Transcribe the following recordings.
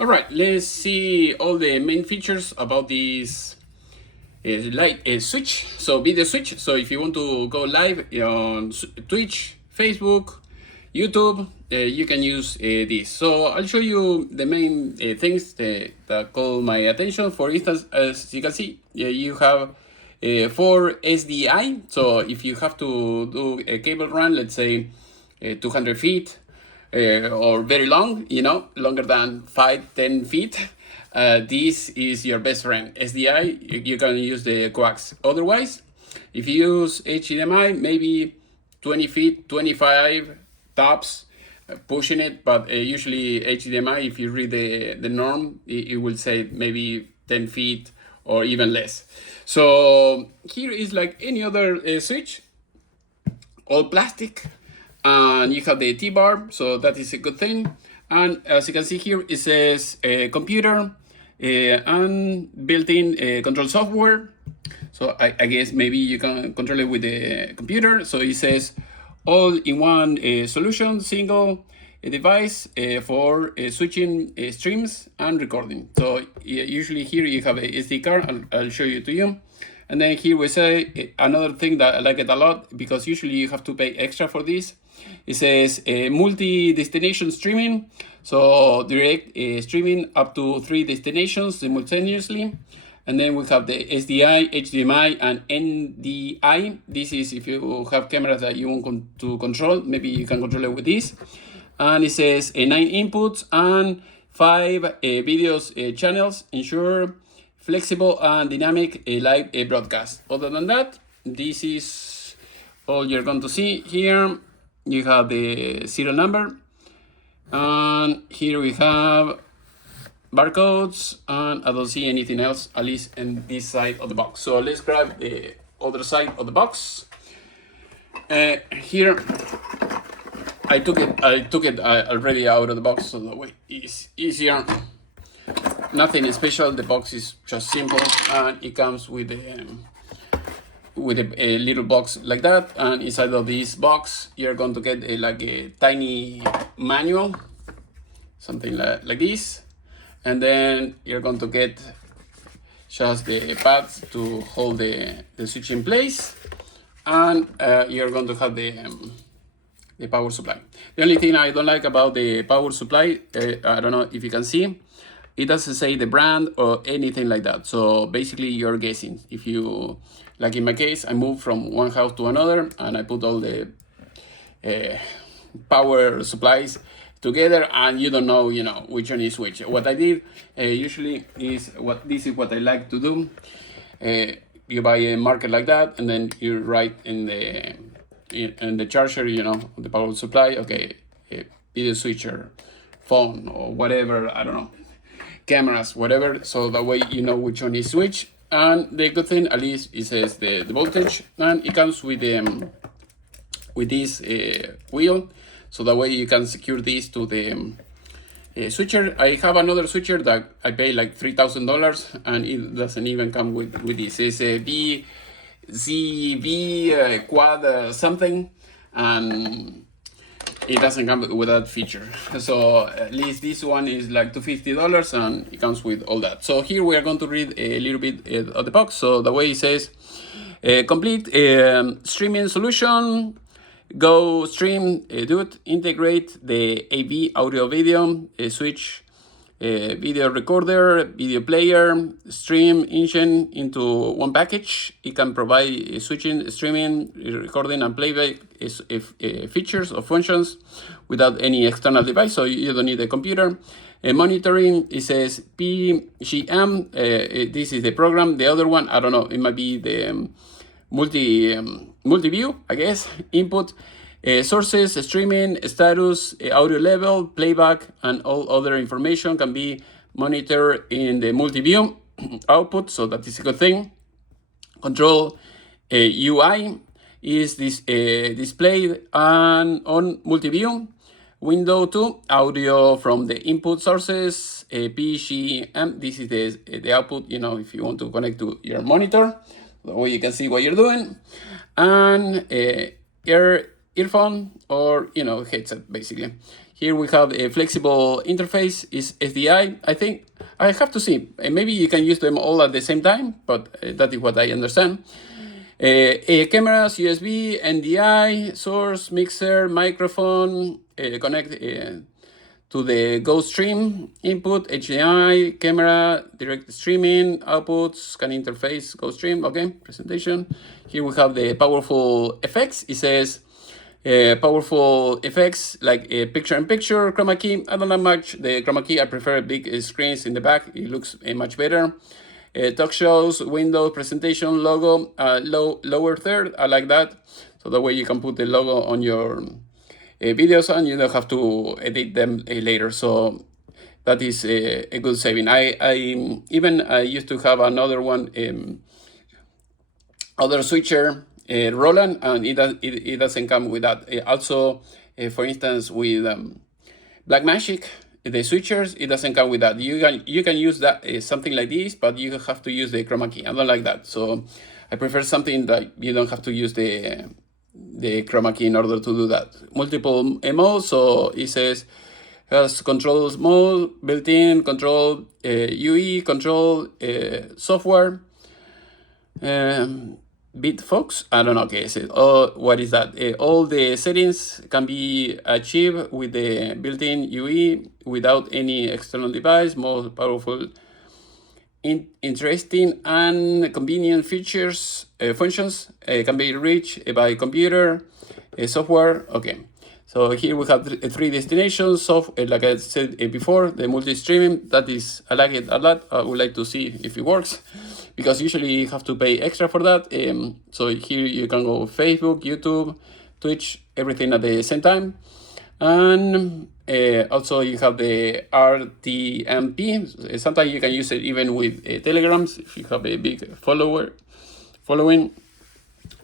All right, let's see all the main features about this light switch. So video switch. So if you want to go live on Twitch, Facebook, YouTube, you can use this. So I'll show you the main things that call my attention. For instance, as you can see, you have 4 SDI. So if you have to do a cable run, let's say 200 feet, or very long, longer than 5-10 feet, this is your best friend. SDI, you can use the coax. Otherwise, if you use HDMI, maybe 20 feet, 25 tops, pushing it, but usually HDMI, if you read the norm, it will say maybe 10 feet or even less. So here is like any other switch, all plastic, and you have the T-bar, so that is a good thing. And as you can see here, it says computer and built-in control software. So I guess maybe you can control it with the computer. So it says all-in-one solution, single device for switching streams and recording. So usually here you have a SD card. I'll show you to you. And then here we say another thing that I like it a lot, because usually you have to pay extra for this. It says multi-destination streaming, so direct streaming up to 3 destinations simultaneously. And then we have the SDI, HDMI, and NDI. This is if you have cameras that you want to control, maybe you can control it with this. And it says 9 inputs and 5 videos channels, ensure flexible and dynamic live broadcast. Other than that, this is all you're going to see here. You have the serial number, and here we have barcodes, and I don't see anything else, at least in this side of the box. So let's grab the other side of the box. Here I took it already out of the box, so that way it's easier. Nothing special. The box is just simple, and it comes with a little box like that. And inside of this box, you're going to get like a tiny manual, something like this. And then you're going to get just the pads to hold the switch in place, and you're going to have the power supply. The only thing I don't like about the power supply, I don't know if you can see, it doesn't say the brand or anything like that. So basically you're guessing. If you, like in my case, I moved from one house to another, and I put all the power supplies together, and you don't know, which one is which. What I did usually is this is what I like to do. You buy a market like that, and then you write in the charger, the power supply, okay, video switcher, phone, or whatever, I don't know, cameras, whatever, so that way you know which one is which. And the good thing, at least, it says the voltage, and it comes with this wheel, so that way you can secure this to the switcher. I have another switcher that I pay like $3,000, and it doesn't even come with this. It's a BZV quad something, and it doesn't come with that feature. So at least this one is like $250, and it comes with all that. So here we are going to read a little bit of the box. So the way it says, complete streaming solution, Go Stream Duet, integrate the AV audio video, switch video recorder, video player, stream engine into one package. It can provide switching, streaming, recording, and playback features or functions without any external device, so you don't need a computer. Monitoring, it says PGM. This is the program. The other one, I don't know, it might be the multi-view, I guess. Input, sources, streaming, status, audio level, playback, and all other information can be monitored in the multi-view. Output, so that is a good thing. Control UI is this displayed on multi-view. Window 2, audio from the input sources, PGM. This is the output, if you want to connect to your monitor, that way you can see what you're doing. And earphone or, headset, basically. Here we have a flexible interface, is SDI. I think I have to see. Maybe you can use them all at the same time, but that is what I understand. Cameras, USB, NDI, source, mixer, microphone, connect to the Go Stream input, HDMI, camera, direct streaming, outputs, can interface, Go Stream, okay, presentation. Here we have the powerful effects. It says powerful effects like picture-in-picture, chroma key. I don't like much the chroma key. I prefer big screens in the back. It looks much better. Talk shows, window, presentation, logo, lower third. I like that. So that way you can put the logo on your videos and you don't have to edit them later. So that is a good saving. I used to have another one, other switcher, Roland, and it doesn't come with that. Also, for instance, with Blackmagic, the switchers, it doesn't come with that. You can use that something like this, but you have to use the chroma key. I don't like that. So I prefer something that you don't have to use the chroma key in order to do that. Multiple modes, so it says has controls mode, built-in control, UE control, software, Bitfox, I don't know, okay, what is that? All the settings can be achieved with the built-in UE without any external device. Most powerful, interesting and convenient features, functions can be reached by computer, software, okay. So here we have three destinations. So like I said before, the multi-streaming, that is, I like it a lot. I would like to see if it works, because usually you have to pay extra for that. So here you can go Facebook, YouTube, Twitch, everything at the same time. And also you have the RTMP. Sometimes you can use it even with Telegrams if you have a big following.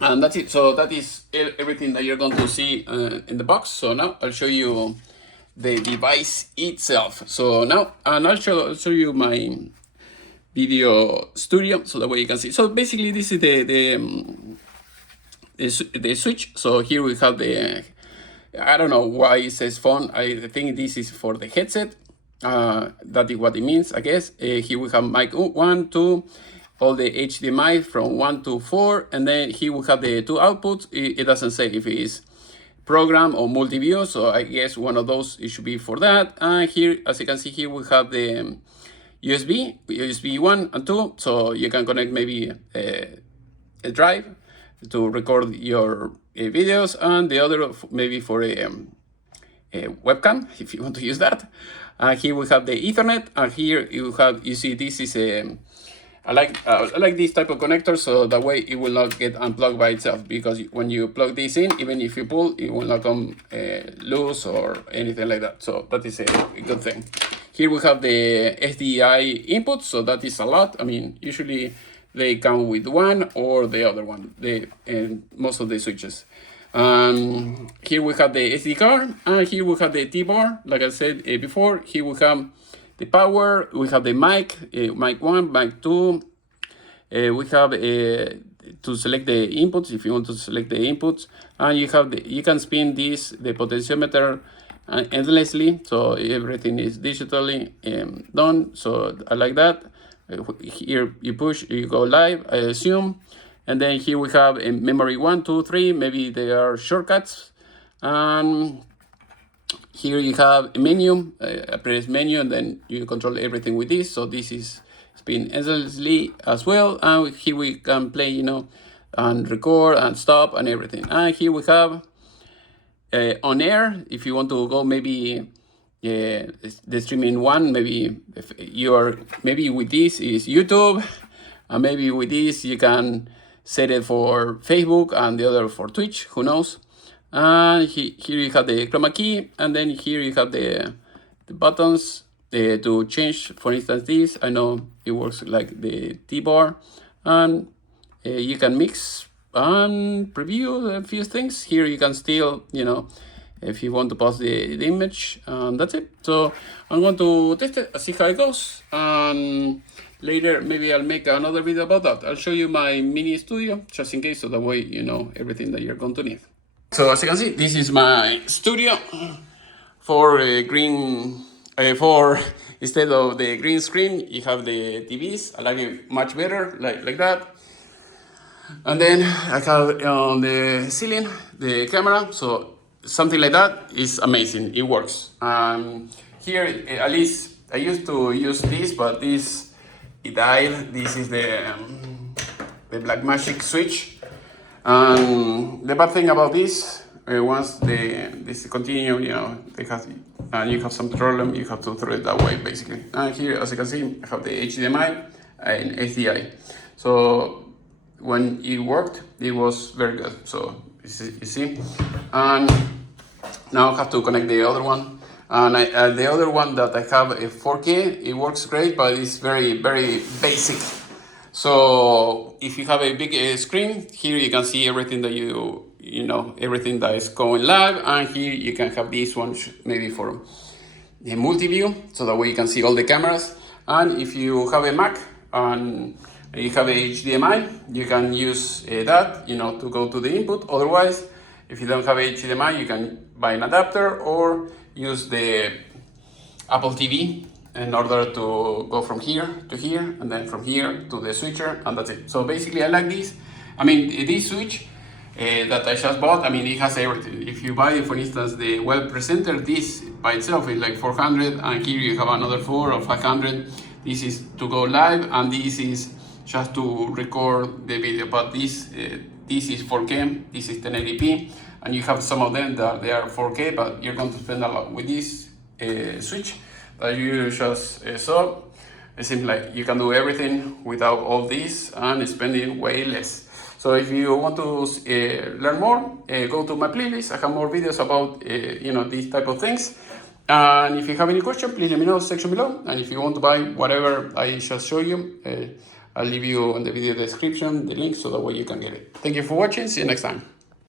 And that's it. So that is everything that you're going to see in the box. So now I'll show you the device itself. So now, and I'll show you my video studio, so that way you can see. So basically this is the switch. So here we have the, I don't know why it says phone. I think this is for the headset. That is what it means, I guess. Here we have mic 1, 2, all the HDMI from 1 to 4, and then here we have the two outputs. It doesn't say if it is program or multi-view, so I guess one of those it should be for that. And here, as you can see here, we have the USB 1 and 2, so you can connect maybe a drive to record your videos, and the other maybe for a webcam if you want to use that. Here we have the Ethernet, and here you see this is a, I like this type of connector, so that way it will not get unplugged by itself, because when you plug this in, even if you pull, it will not come loose or anything like that. So that is a good thing. Here we have the SDI input, so that is a lot. I mean, usually they come with one or the other one, most of the switches. Here we have the SD card, and here we have the T-bar. Like I said before, here we have the power, we have the mic, mic 1, mic 2. We have to select the inputs, if you want to select the inputs, and you can spin the potentiometer endlessly, so everything is digitally done. So I like that. Here you push, you go live, I assume, and then here we have a memory 1, 2, 3. Maybe they are shortcuts. Here you have a menu, a press menu, and then you control everything with this. So this is spin endlessly as well. And here we can play, and record and stop and everything. And here we have on air, if you want to go maybe the streaming one, maybe maybe with this is YouTube, and maybe with this you can set it for Facebook and the other for Twitch, who knows. And here you have the chroma key, and then here you have the buttons to change, for instance, this. I know it works like the T-bar, and you can mix and preview a few things. Here you can still, if you want to pause the image, and that's it. So I'm going to test it, see how it goes, and later maybe I'll make another video about that. I'll show you my mini studio, just in case, so that way you know everything that you're going to need. So as you can see, this is my studio for green, for instead of the green screen, you have the TVs. I like it much better, like that. And then I have on the ceiling the camera, so something like that is amazing. It works. Here, at least I used to use this, but it died. This is the Blackmagic switch. And the bad thing about this, once this continue, you know, you have some problem, you have to throw it that way, basically. And here, as you can see, I have the HDMI and HDI. So when it worked, it was very good. So you see, and now I have to connect the other one. And the other one that I have a 4K, it works great, but it's very basic. So if you have a big screen, here you can see everything that you know, everything that is going live. And here you can have this one maybe for a multi-view, so that way you can see all the cameras. And if you have a Mac and you have a HDMI, you can use that, you know, to go to the input. Otherwise, if you don't have HDMI, you can buy an adapter or use the Apple TV in order to go from here to here and then from here to the switcher, and that's it. So basically I like this. I mean, this switch that I just bought, I mean, it has everything. If you buy, for instance, the web presenter, this by itself is like 400, and here you have another 4 or 500. This is to go live, and this is just to record the video, but this is 4K, this is 1080p, and you have some of them that they are 4K, but you're going to spend a lot with this switch that you just saw. It seems like you can do everything without all this and spending way less. So if you want to learn more, go to my playlist. I have more videos about you know, these type of things. And if you have any question, please let me know in the section below. And if you want to buy whatever I just showed you, I'll leave you in the video description the link so that way you can get it. Thank you for watching. See you next time.